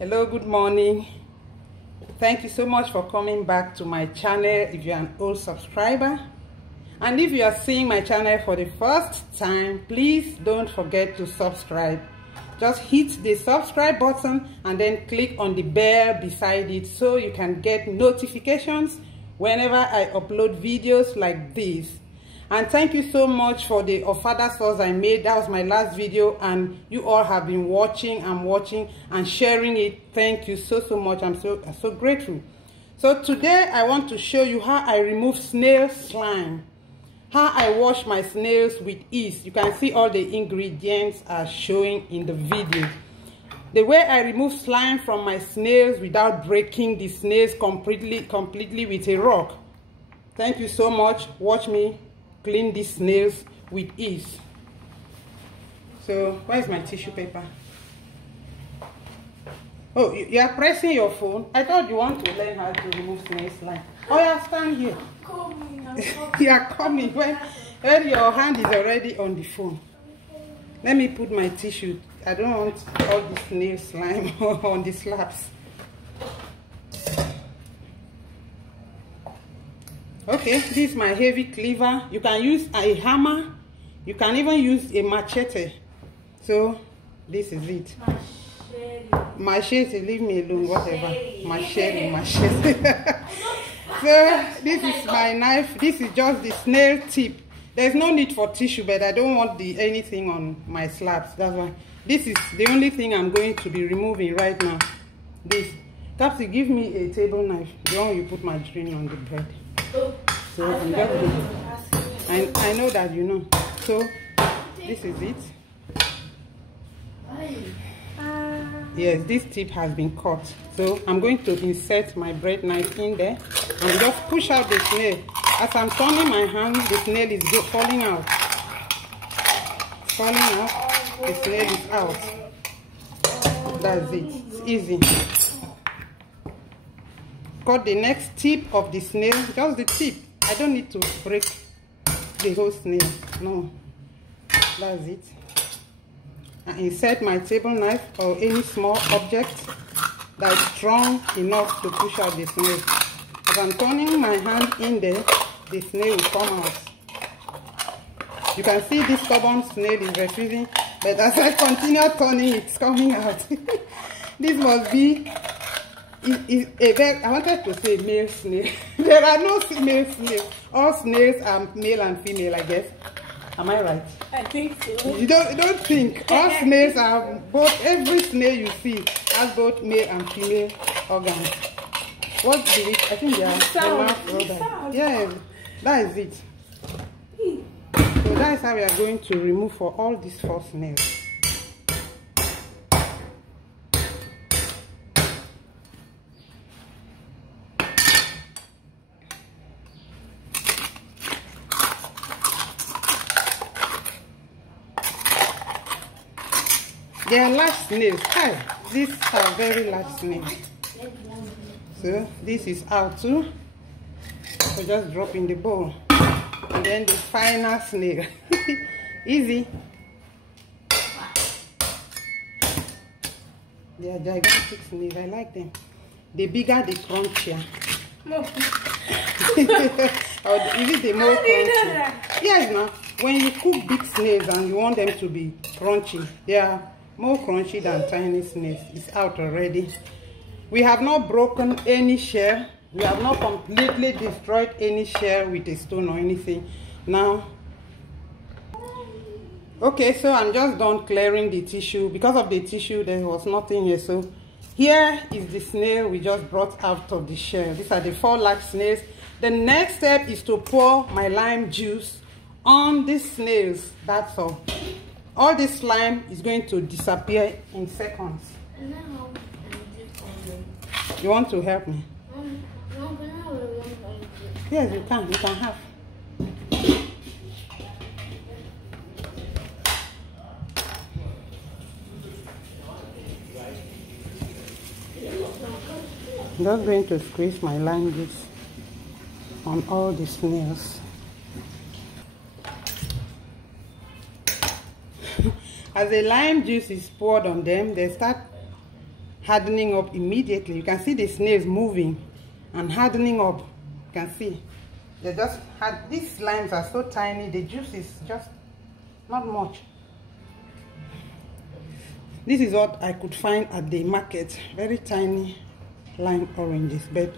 Hello, good morning. Thank you so much for coming back to my channel if you're an old subscriber. And if you are seeing my channel for the first time, please don't forget to subscribe. Just hit the subscribe button and then click on the bell beside it so you can get notifications whenever I upload videos like this. And thank you so much for the Ofada sauce I made. That was my last video and you all have been watching and sharing it. Thank you so much. I'm so grateful. So today I want to show you how I remove snail slime. How I wash my snails with ease. You can see all the ingredients are showing in the video. The way I remove slime from my snails without breaking the snails completely with a rock. Thank you so much. Watch me clean these snails with ease. So where's my tissue paper? Oh, you are pressing your phone. I thought you want to learn how to remove snail slime. Oh yeah, stand here. You are coming when your hand is already on the phone. Let me put my tissue. I don't want all the snail slime on the slabs. Okay, this is my heavy cleaver. You can use a hammer. You can even use a machete. So this is it. Machete, leave me alone, whatever. Machete. So this is my knife. This is just the snail tip. There's no need for tissue, but I don't want anything on my slabs. That's why this is the only thing I'm going to be removing right now. This. Tapsi, give me a table knife. The one you put margarine on the bread. So I'm just going. I know that you know. So this is it. Yes, this tip has been cut. So I'm going to insert my bread knife in there and just push out the snail. As I'm turning my hand, the snail is falling out. Falling out. The snail is out. That's it. It's easy. Cut the next tip of the snail. Just the tip. I don't need to break the whole snail. No. That's it. I insert my table knife or any small object that is strong enough to push out the snail. As I'm turning my hand in there, the snail will come out. You can see this stubborn snail is refusing, but as I continue turning, it's coming out. This must be I wanted to say male snail. There are no female snails. All snails are male and female, I guess. Am I right? I think so. You don't think. All snails are both. Every snail you see has both male and female organs. What did it? I think they are sound. Yeah, that is it. So that is how we are going to remove for all these 4 snails. They are large snails. Hi, these are very large snails. So this is out too. So just drop in the bowl. And then the final snail. Easy. They are gigantic snails. I like them. The bigger, the crunchier. Or is it the more crunchy? Yes, now when you cook big snails and you want them to be crunchy, they are more crunchy than tiny snails. It's out already. We have not broken any shell. We have not completely destroyed any shell with a stone or anything. Now, okay, so I'm just done clearing the tissue. Because of the tissue, there was nothing here. So here is the snail we just brought out of the shell. These are the 4 large snails. The next step is to pour my lime juice on these snails. That's all. All this slime is going to disappear in seconds. You want to help me? Yes, you can. You can have. I'm just going to squeeze my lime juice on all the snails. As the lime juice is poured on them, they start hardening up immediately. You can see the snails moving and hardening up. You can see they just had, these slimes are so tiny, the juice is just not much. This is what I could find at the market, very tiny lime oranges, but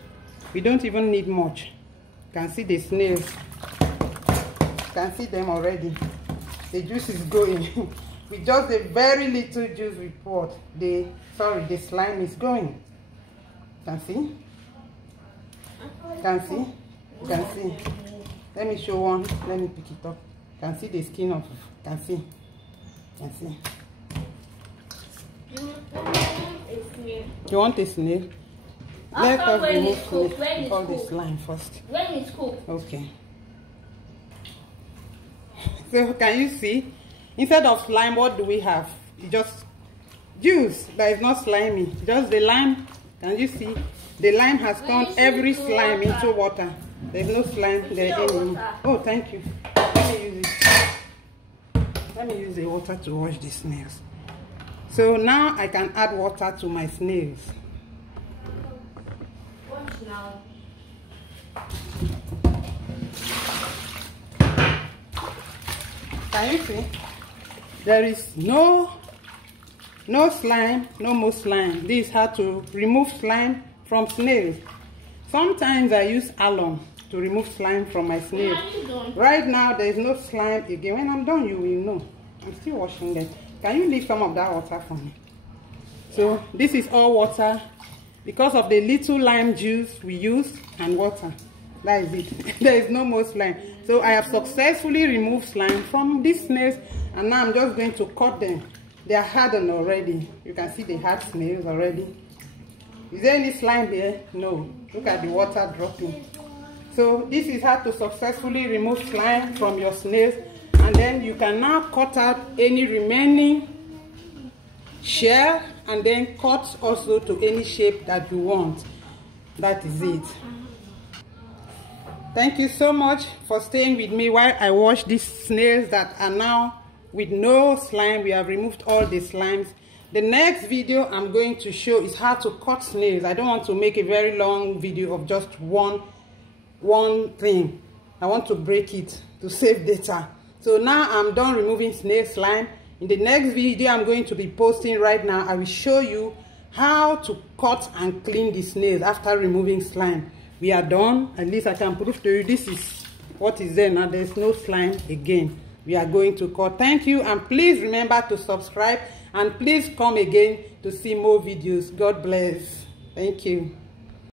we don't even need much. You can see the snails, you can see them already. The juice is going. With just a very little juice we poured, the slime is going. You can see? You can see? You can see? Let me show one. Let me pick it up. You can see the skin of, you can see? You can see? You want a snail? Let us remove all the slime first. When it's cooked. Okay. So can you see? Instead of slime, what do we have? Just juice that is not slimy. Just the lime. Can you see? The lime has turned every slime into water. There's no slime there anymore. Oh, thank you. Let me use it. Let me use the water to wash the snails. So now I can add water to my snails. Wash now. Can you see? There is no slime, no more slime. This is how to remove slime from snails. Sometimes I use alum to remove slime from my snails. Right now there is no slime again. When I'm done, you will know. I'm still washing them. Can you leave some of that water for me? So this is all water because of the little lime juice we use and water. That is it. There is no more slime. So I have successfully removed slime from these snails, and now I'm just going to cut them. They are hardened already. You can see the hard snails already. Is there any slime here? No. Look at the water dropping. So this is how to successfully remove slime from your snails, and then you can now cut out any remaining shell and then cut also to any shape that you want. That is it. Thank you so much for staying with me while I wash these snails that are now with no slime. We have removed all the slimes. The next video I'm going to show is how to cut snails. I don't want to make a very long video of just one thing. I want to break it to save data. So now I'm done removing snail slime. In the next video I'm going to be posting right now, I will show you how to cut and clean the snails after removing slime. We are done. At least I can prove to you this is what is there now. There's no slime again. We are going to cut. Thank you, and please remember to subscribe, and please come again to see more videos. God bless. Thank you.